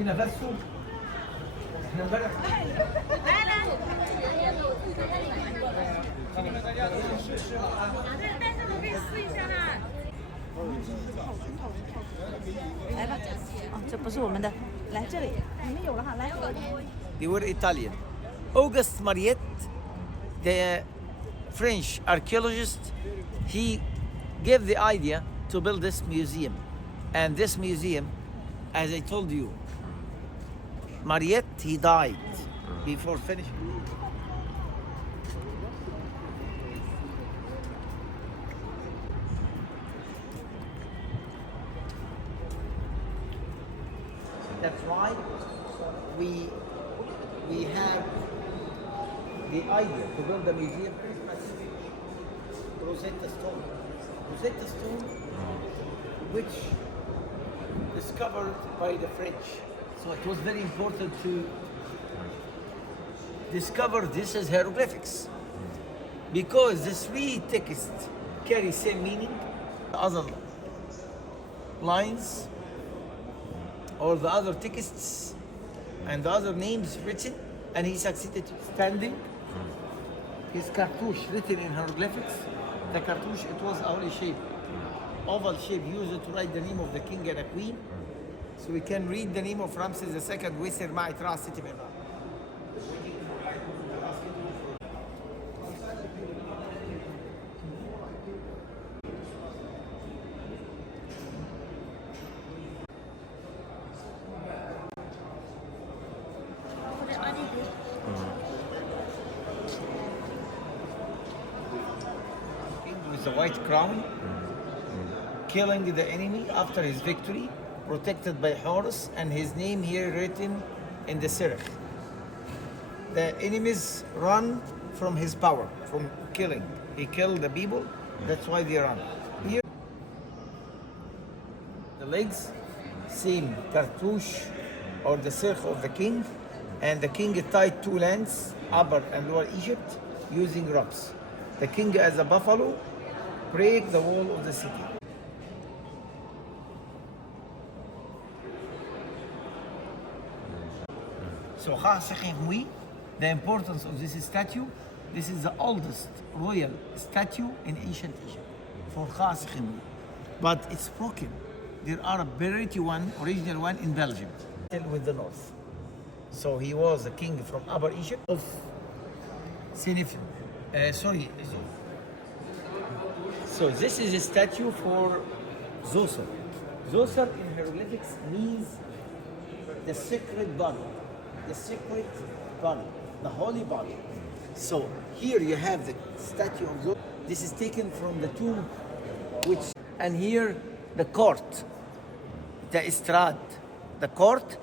بوركينا فاسو احنا امبارح They were Italian. Auguste Mariette, the French archaeologist, he gave the idea to build this museum. And this museum, as I told you, Mariette, he died before finishing. That's why we have the idea to build a museum. Rosetta Stone. Rosetta Stone, which discovered by the French. So it was very important to discover this as hieroglyphics, because the three texts carry same meaning. The other lines or the other texts and the other names written, and he succeeded standing. His cartouche written in hieroglyphics. The cartouche, it was oval shape, used to write the name of the king and the queen. So we can read the name of Ramses II, ويسر معي تراس ستي من with a white crown, killing the enemy after his victory, protected by Horus, and his name here written in the Sirch. The enemies run from his power, from killing. He killed the people, that's why they run. Here, the legs, same cartouche or the Sirch of the king, and the king tied two lands, Upper and Lower Egypt, using ropes. The king as a buffalo break the wall of the city. So Khafre, the importance of this statue, this is the oldest royal statue in ancient Egypt for Khafre. But it's broken. There are a variety one, original one in Belgium, with the north. So he was a king from Upper Egypt of Senef. So this is a statue for Zoser. Zoser in hieroglyphics means the sacred body. The sacred body, the holy body. So here you have the statue of Zoser. This is taken from the tomb, and here the court, the estrade, the court.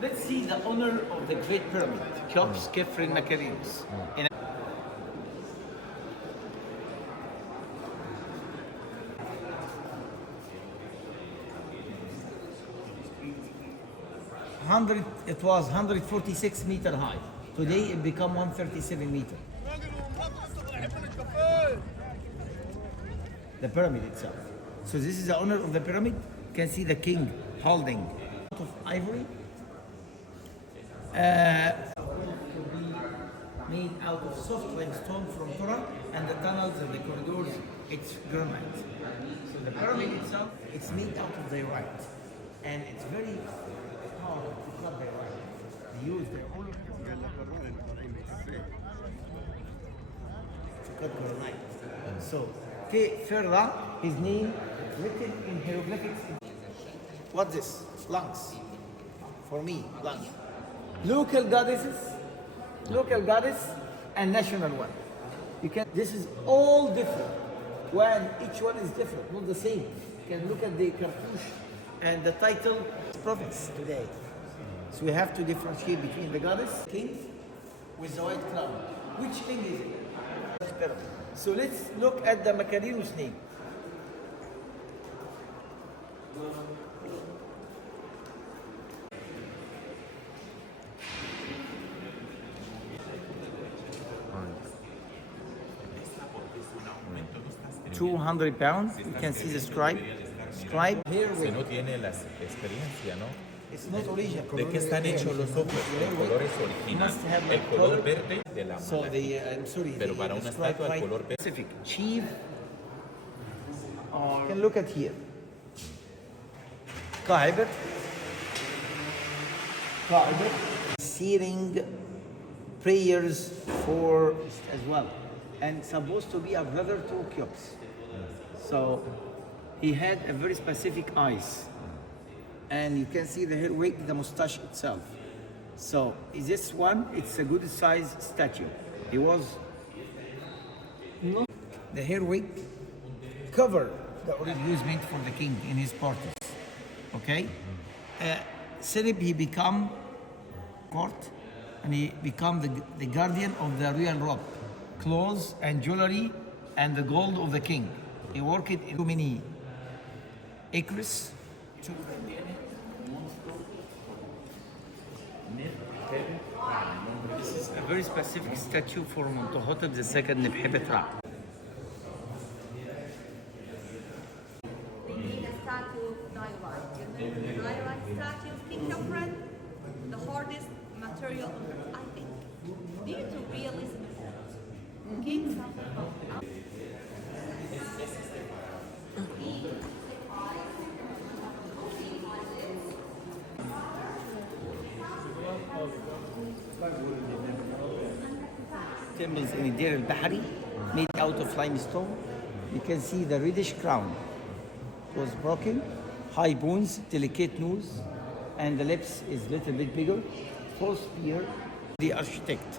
Let's see the honor of the Great Pyramid, Cheops, Khafre, and Maccarinus. 100, it was 146 meter high. Today it become 137 meter. The pyramid itself. So this is the owner of the pyramid. You can see the king holding of ivory. Made out of soft limestone from Torah, and the tunnels and the corridors, it's granite. So the pyramid itself, it's made out of diorite, and it's very hard to cut diorite. They use their own to cut granite. So Ferra, his name written in hieroglyphics. What's this? Lungs. For me, lungs. Local goddesses, local goddess, and national one. This is all different. Each one is different, not the same. You can look at the cartouche and the title province today. So we have to differentiate between the goddess, king, with the white crown. Which king is it? So let's look at the Maccarinus name. £200. You can see the scribe describe here Si with no tiene la experiencia, ¿no? it's not original. ¿De qué están hechos los ojos? El color es original. Must have El the color color. verde de la So mala. I'm sorry, Pero they para una describe estatua el quite color verde. specific. Chief. You can look at here. Ka'ibr. Searing prayers for as well, and supposed to be a brother to Cheops. So he had a very specific eyes, and you can see the hair wig, the mustache itself. So is this one? It's a good size statue. He was the hair wig cover the original he was meant for the king in his parties. Okay, Senib he become court, and he become the guardian of the royal robe, clothes and jewelry, and the gold of the king. He worked in too many acres. This is a very specific statue for Montuhotep II Nebhebet Ra. They made a statue of diorite. You remember the diorite statue of King Khafre? The hardest material, I think, due to realism. King Khafre. Temples in Deir al-Bahari made out of limestone. You can see the reddish crown. It was broken, high bones, delicate nose, and the lips is a little bit bigger. Full spear. The architect.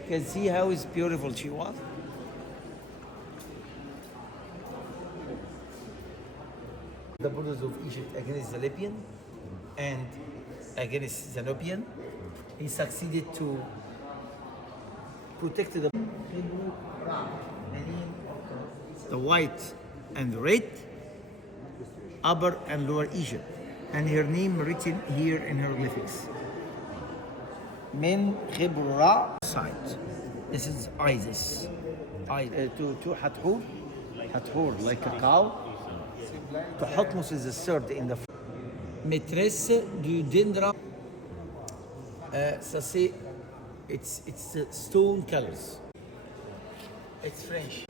You can see how is beautiful she was. The borders of Egypt against the Libyan and against Zenobian. He succeeded to protect the white and red, upper and lower Egypt, and her name written here in hieroglyphics. Min Khibra site. This is Isis. To Hathor, Hathor like a cow. To Hotmos is the third in the Maîtresse du Dendra. Ça c'est it's stone colors. It's French.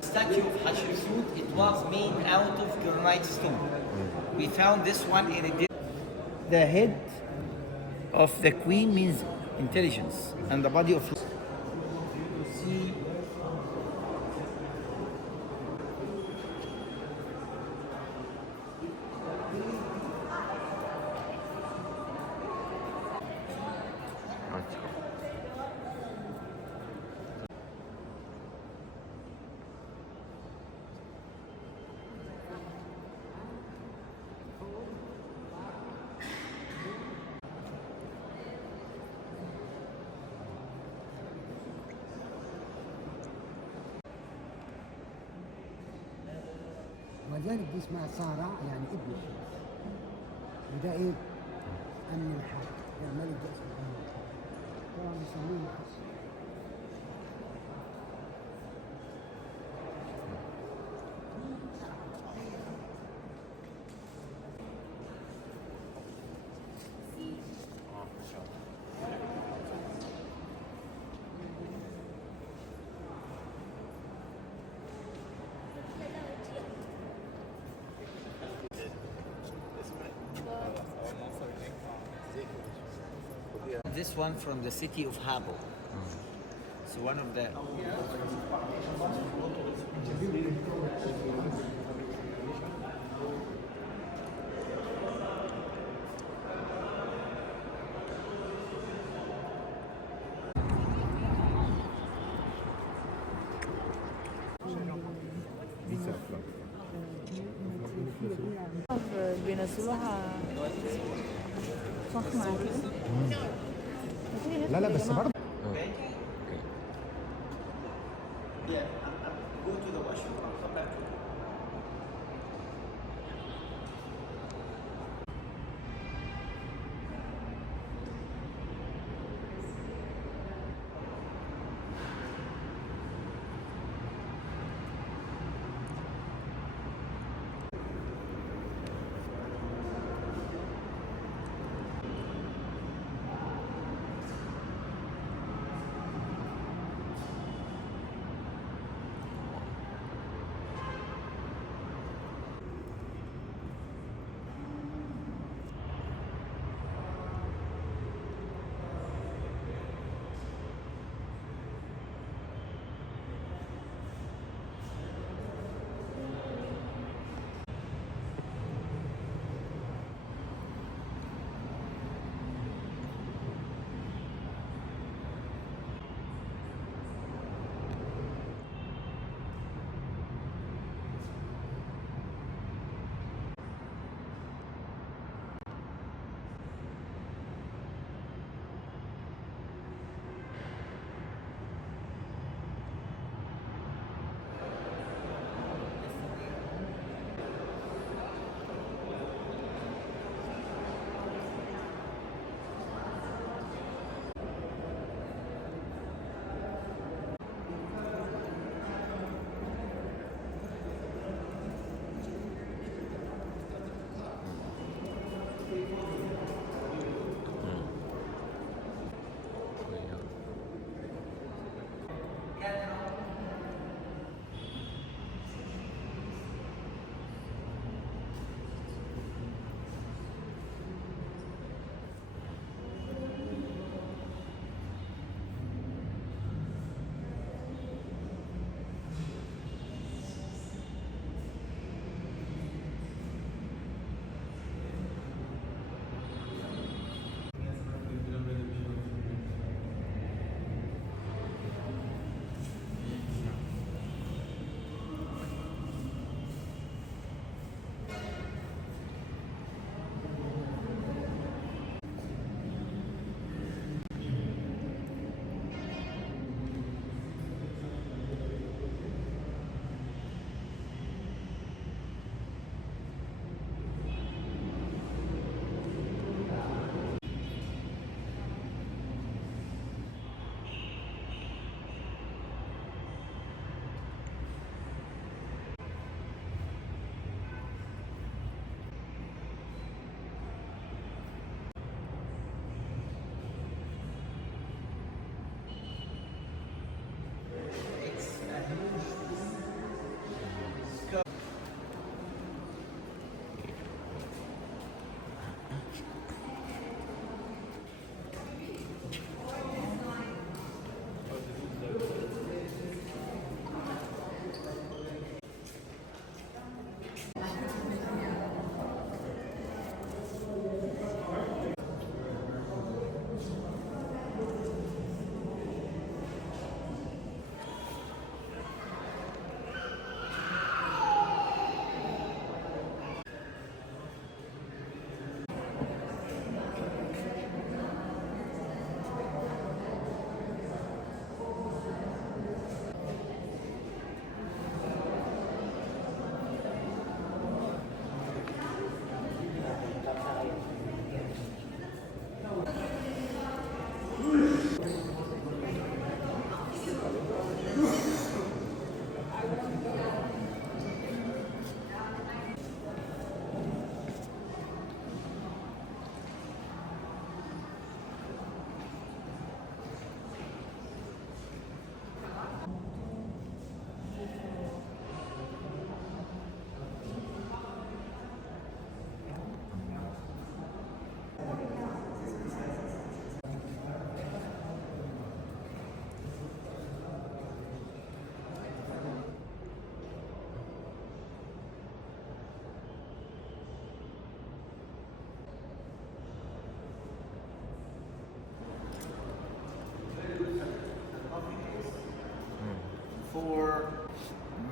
Statue of Hatshepsut, it was made out of granite stone. We found this one in a the head of the queen means intelligence, and the body of see ولذلك دي اسمها سارة يعني ابن، وده ايه؟ أمن الحرب، ده الملك ده اسمه أمن الحرب. طبعا بيسموه محصن. this one from the city of Habo. So one of the بينزلوها فخمة كده. لا بس برضه yeah, go to the washroom and come back.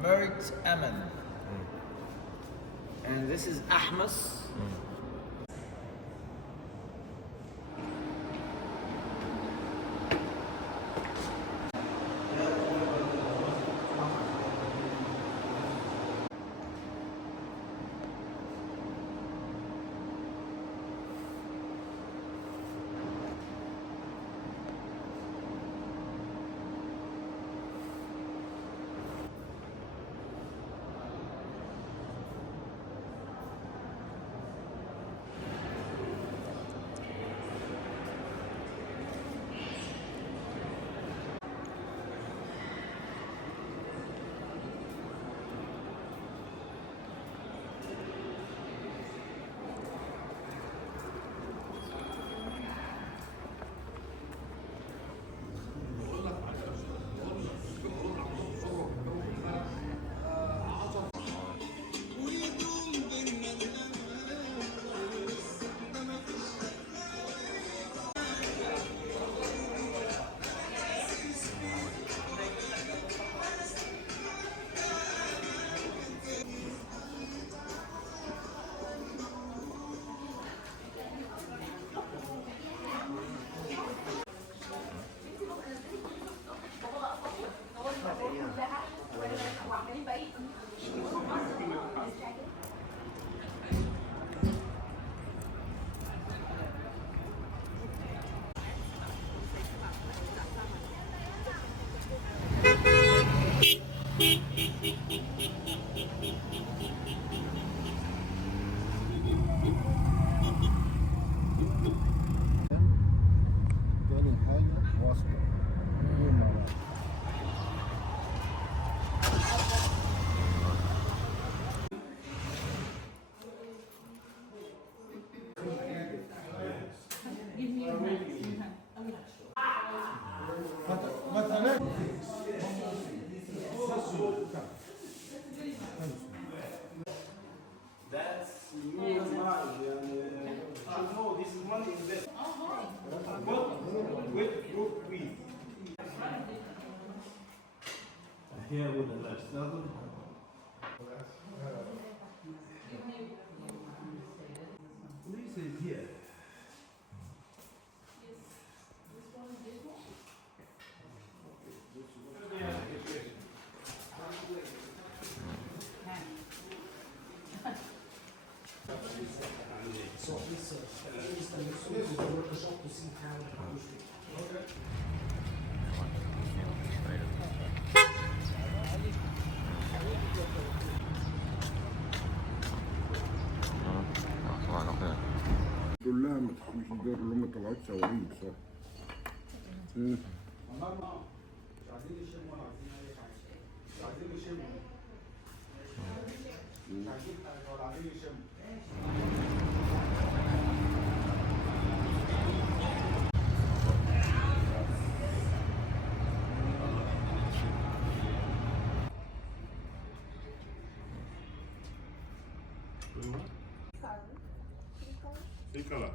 Mert Aman. And this is Ahmas. تاني حاجة واسطة بدون مرات. That's your money. No, this is money in this. With. Here with the left. Police is here. دول لها ما تخليش الدور اللي هم طلعوش صواريخ صح. Piccola.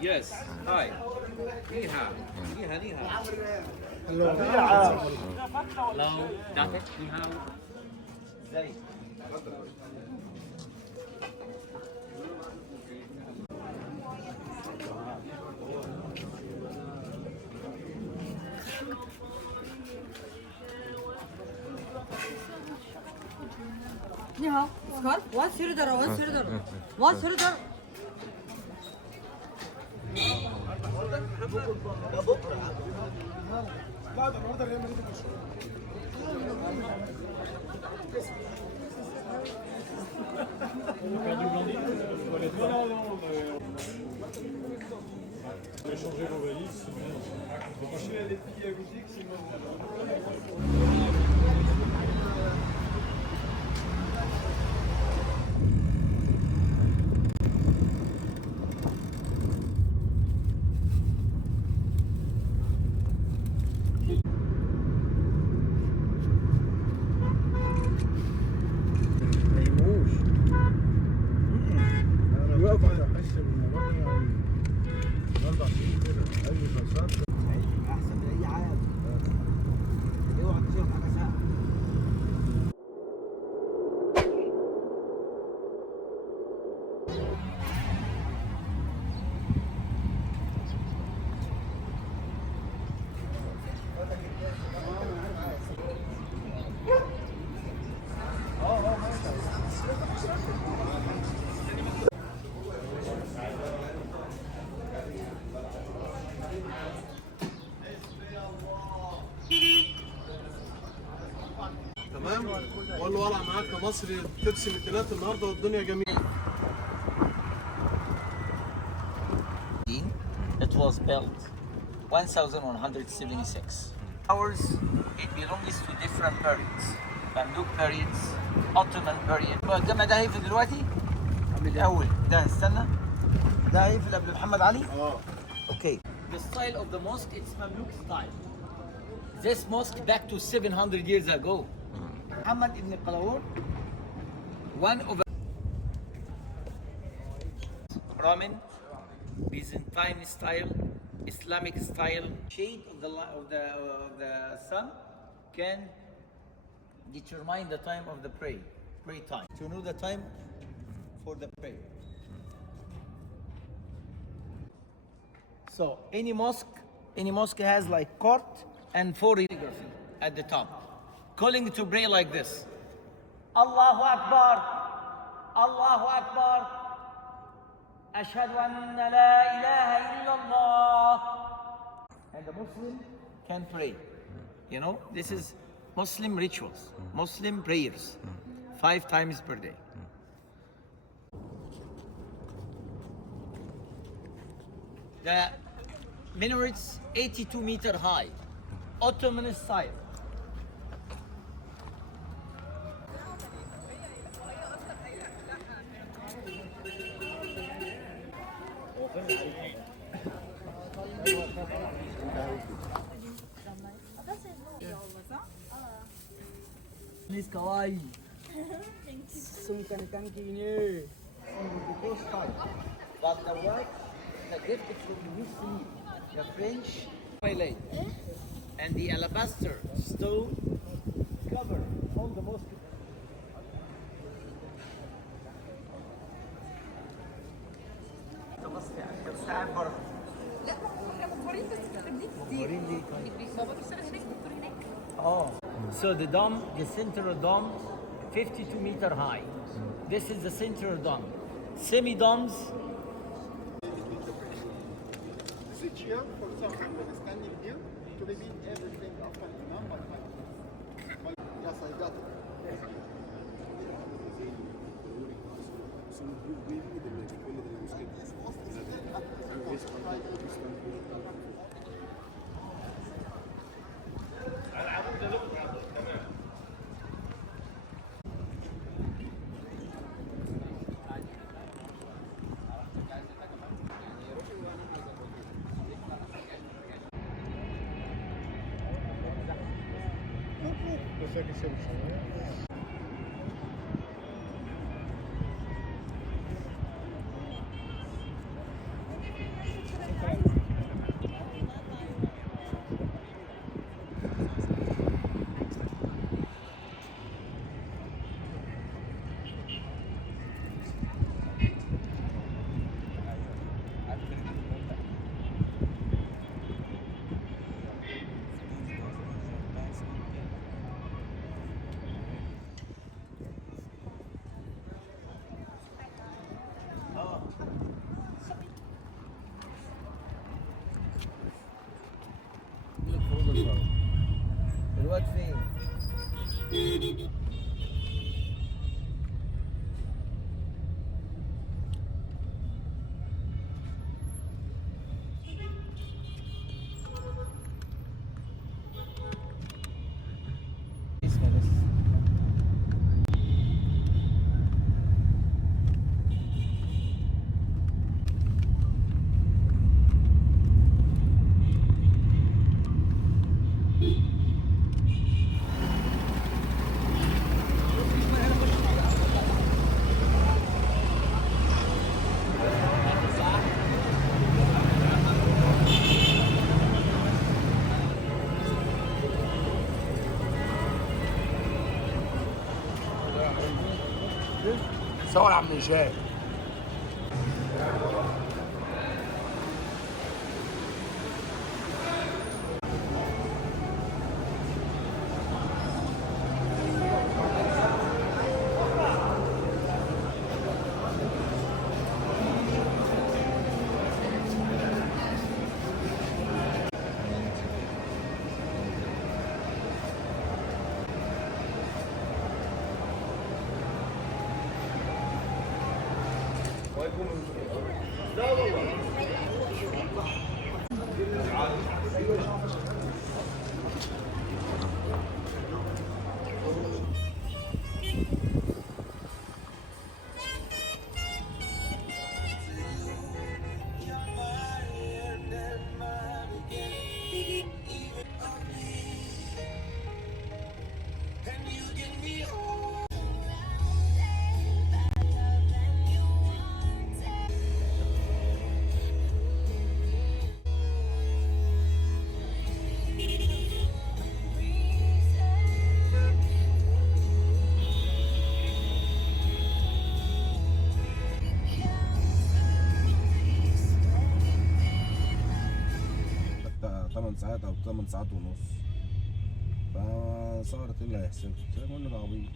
Yes. Hi. Ni hao. Ni hao. Ni hao. Hello, jacket, ni hao. زي. Ni hao, scarf. What's your order? What's your order? What's your order? Échanger vos valises, sinon. Les petits à musique, sinon. احسن من اي عام. اوعى تشوف حاجه ساعه. تمام؟ وقال له ولع معاك كمصري ترسم التلات النهارده والدنيا جميله. It was built 1176. Ours, it belongs to different periods. Mamluk periods, Ottoman period. الجامع ده هيقفل دلوقتي؟ الأول ده استنى. ده هيقفل قبل محمد علي؟ Okay. The style of the mosque, it's Mamluk style. This mosque back to 700 years ago. Muhammad ibn Qalawun, one of Roman, Byzantine style, Islamic style. Shade of the sun can determine the time of the pray time. To know the time for the prayer. So any mosque has like court and 4 calligraphy at the top, calling to pray like this: Allahu Akbar, Allahu Akbar, Ashhadu anna la ilaha illallah. And the Muslim can pray. You know, this is Muslim rituals, Muslim prayers, 5 times per day. The minarets 82-meter high, Ottoman style. Please kawaii. Sungkan kangkini. But the work, the gift from Italy, the French pilot, and the alabaster stone cover all the mosque. Oh, so the dome, the central dome, 52-meter high. This is the central dome. Semi-domes. Sit here, for example, when standing here, to repeat everything after Imam by 5. Yes, I got it. الواد فين؟ اسمع بس. صور عم هشام. حتى 8 ساعات او 8 ساعات ونص، فصارت ايه اللي هيحسبها؟ زي ما قلنا ده عبيط.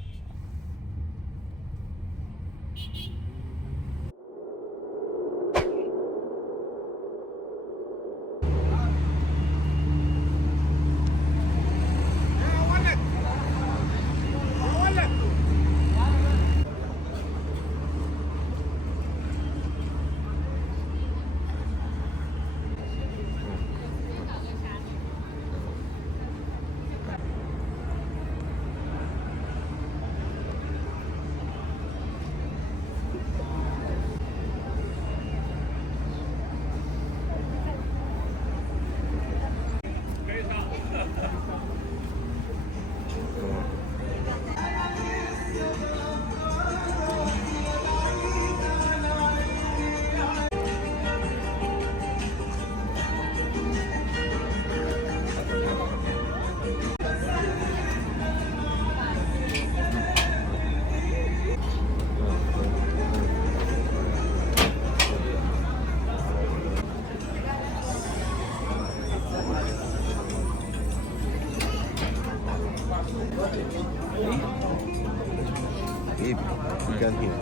Maybe you can hear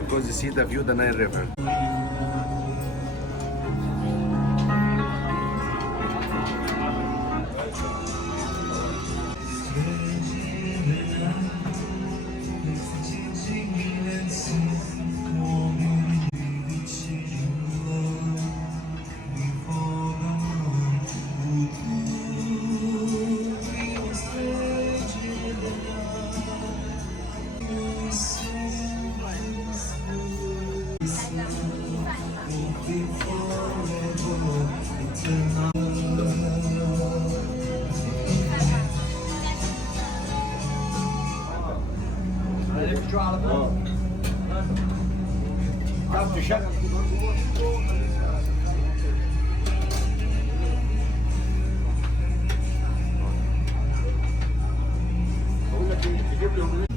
because you see the view the Nile River. تعرف تشغل بقول لك ايه تجيب لي أغنية.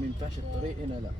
ما ينفعش الطريق هنا لا.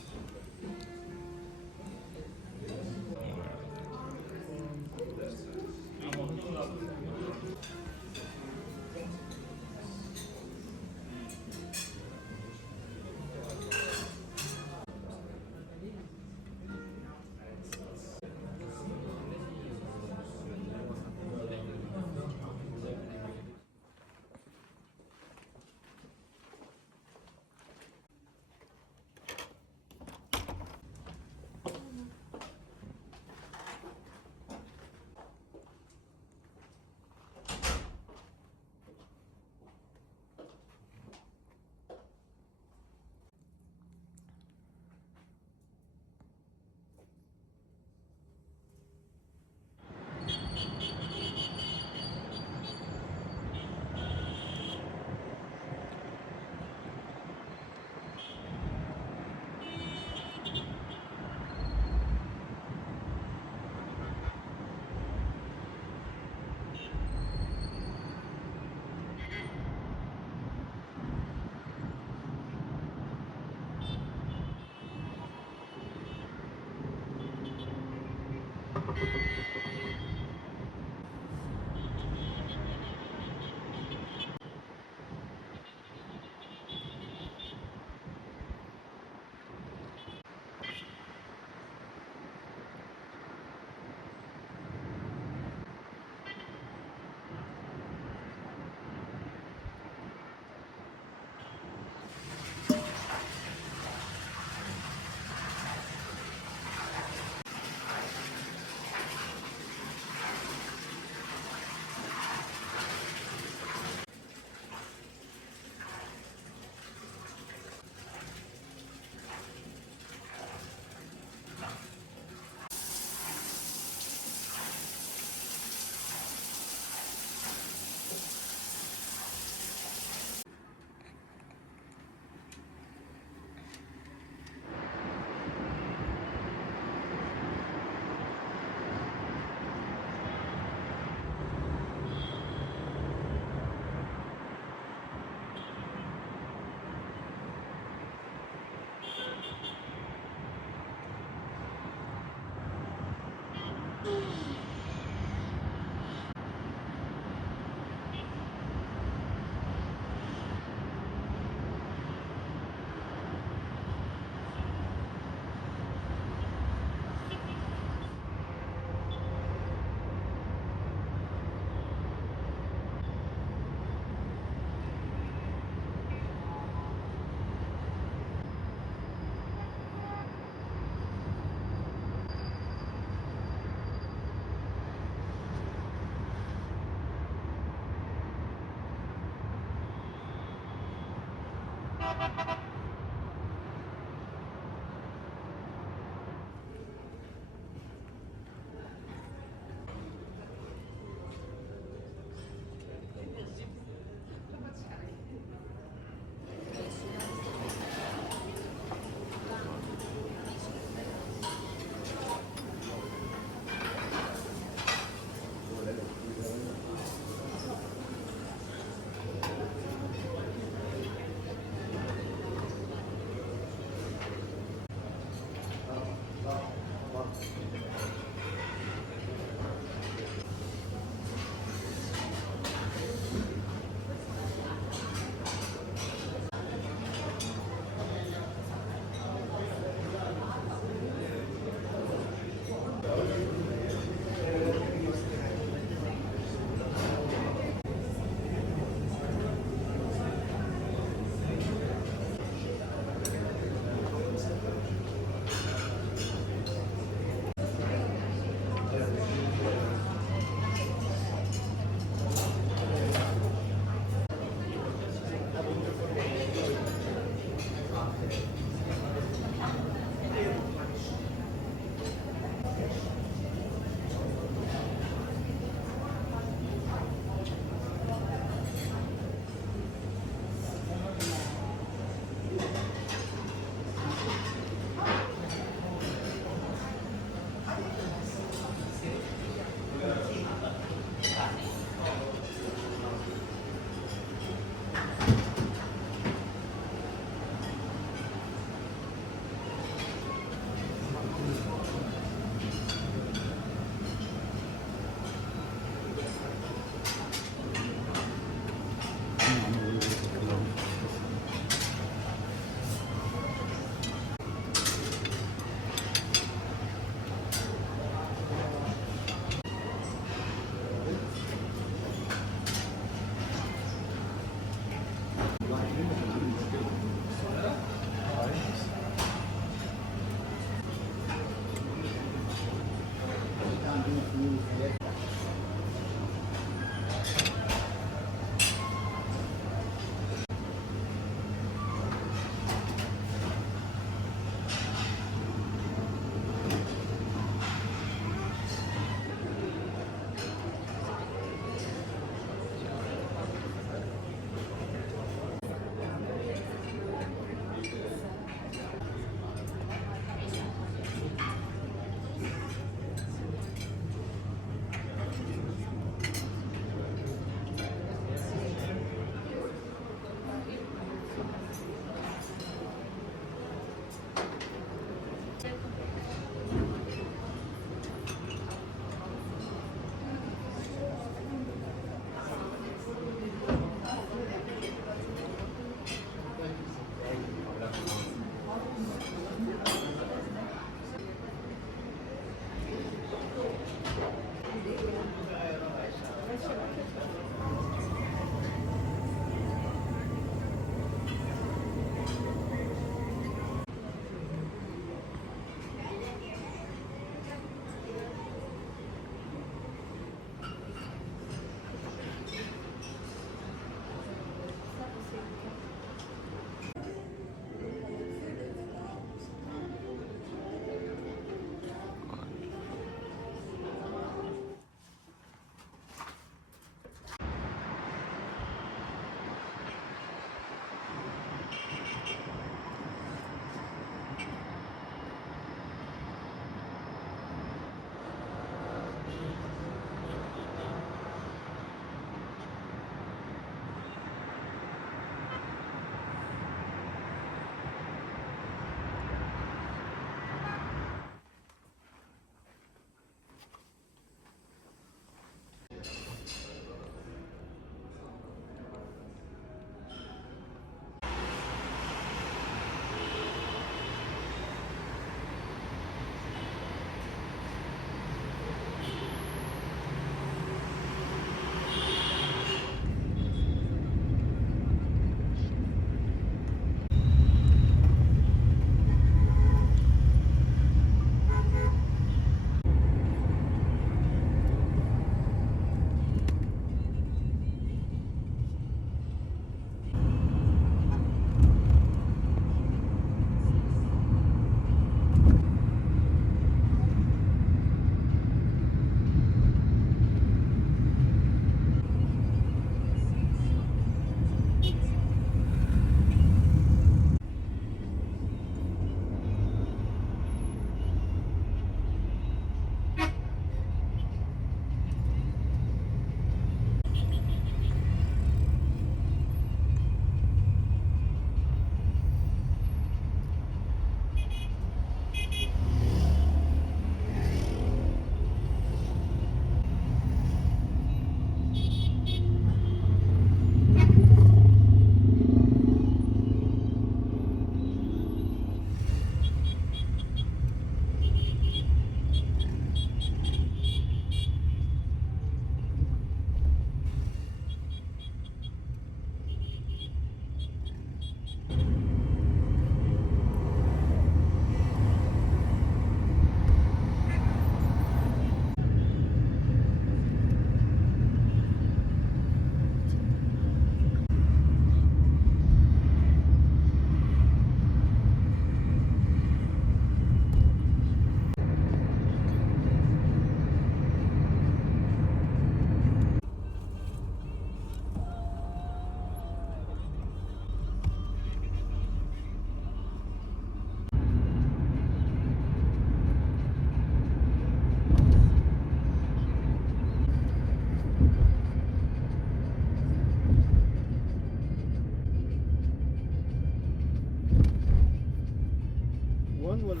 1 ولا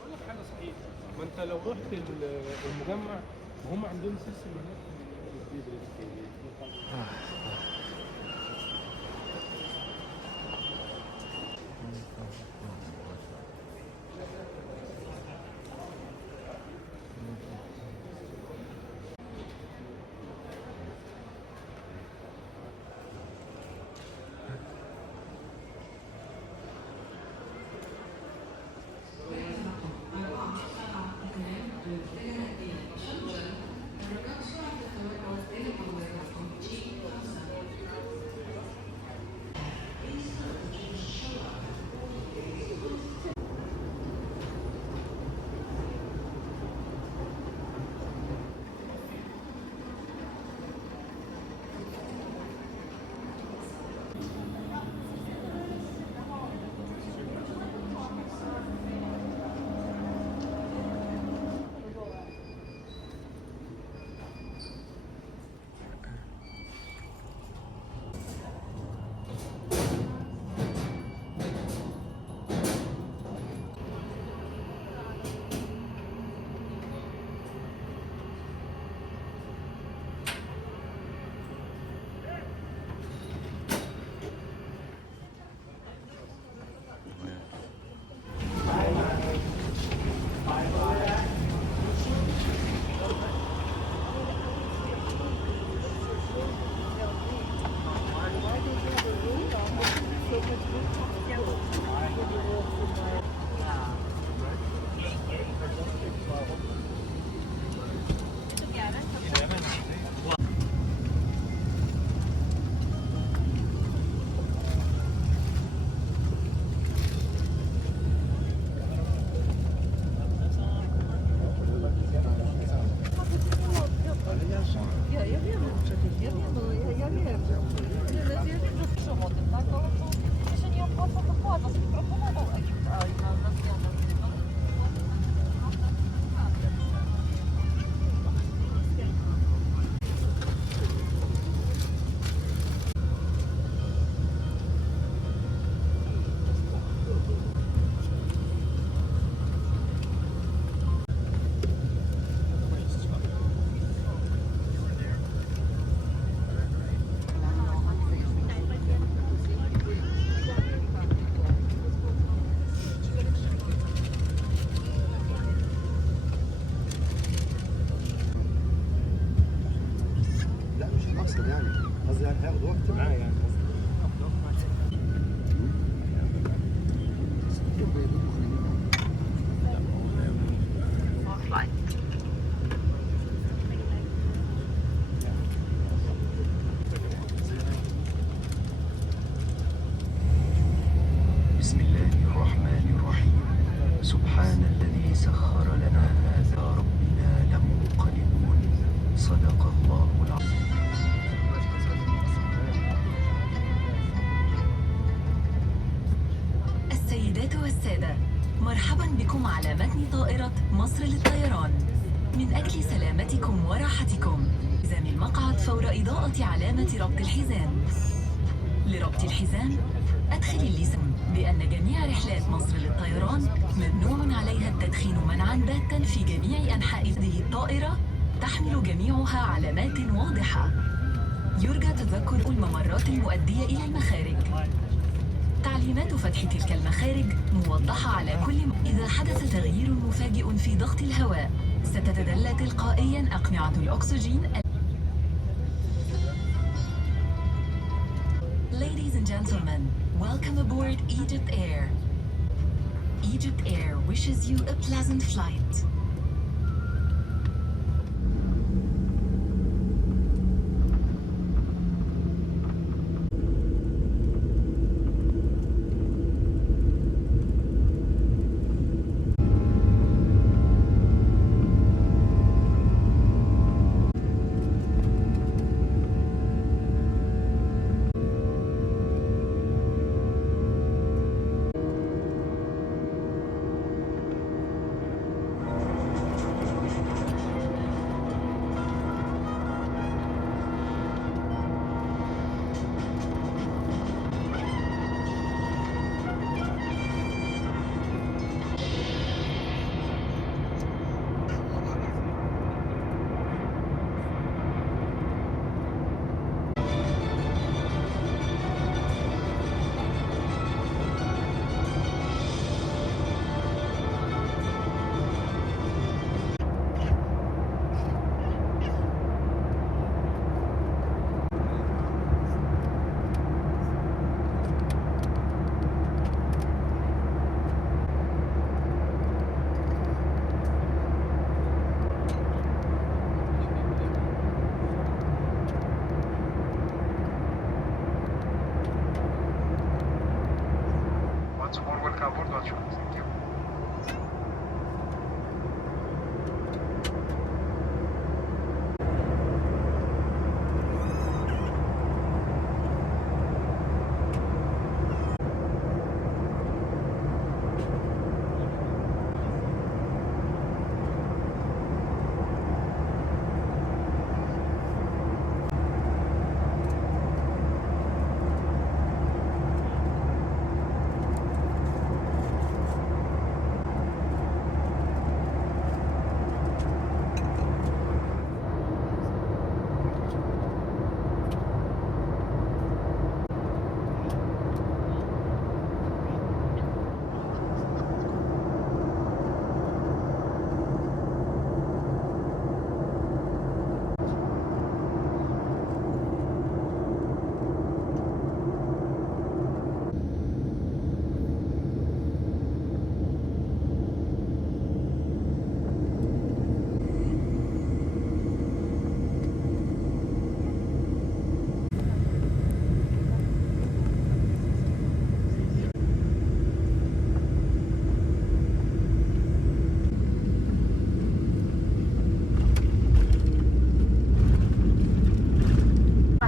اقول لك حاجه صحيح، ما انت لو رحت المجمع وهم عندهم سيستم هناك لا مش هنقصر يعني، قصدي يعني هياخد وقت معايا يعني. بسم الله الرحمن الرحيم. سبحان الذي سخر لنا هذا ربنا لمنقلبون. صدق الله العظيم. السيدات والسادة، مرحبا بكم على متن طائرة مصر للطيران. من أجل سلامتكم وراحتكم التزام المقعد فور إضاءة علامة ربط الحزام. لربط الحزام أدخل اللسان بأن جميع رحلات مصر للطيران ممنوع عليها التدخين منعا باتا في جميع أنحاء هذه الطائرة، تحمل جميعها علامات واضحة. يرجى تذكر الممرات المؤدية إلى المخارج. تعليمات فتح تلك المخارج موضحة على كل إذا حدث تغيير مفاجئ في ضغط الهواء ستتدلى تلقائيا أقنعة الأكسجين. Ladies and gentlemen, welcome aboard Egypt Air. Egypt Air wishes you a pleasant flight. got you. Thank you.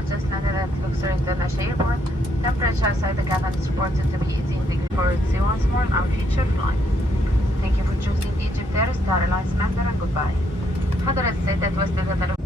Just landed at Luxor International Airport. Temperature outside the cabin is reported to be 18 degrees. For once more on our future flight. Thank you for choosing Egypt Air Star Alliance member and goodbye. حضرت السيدات والسادة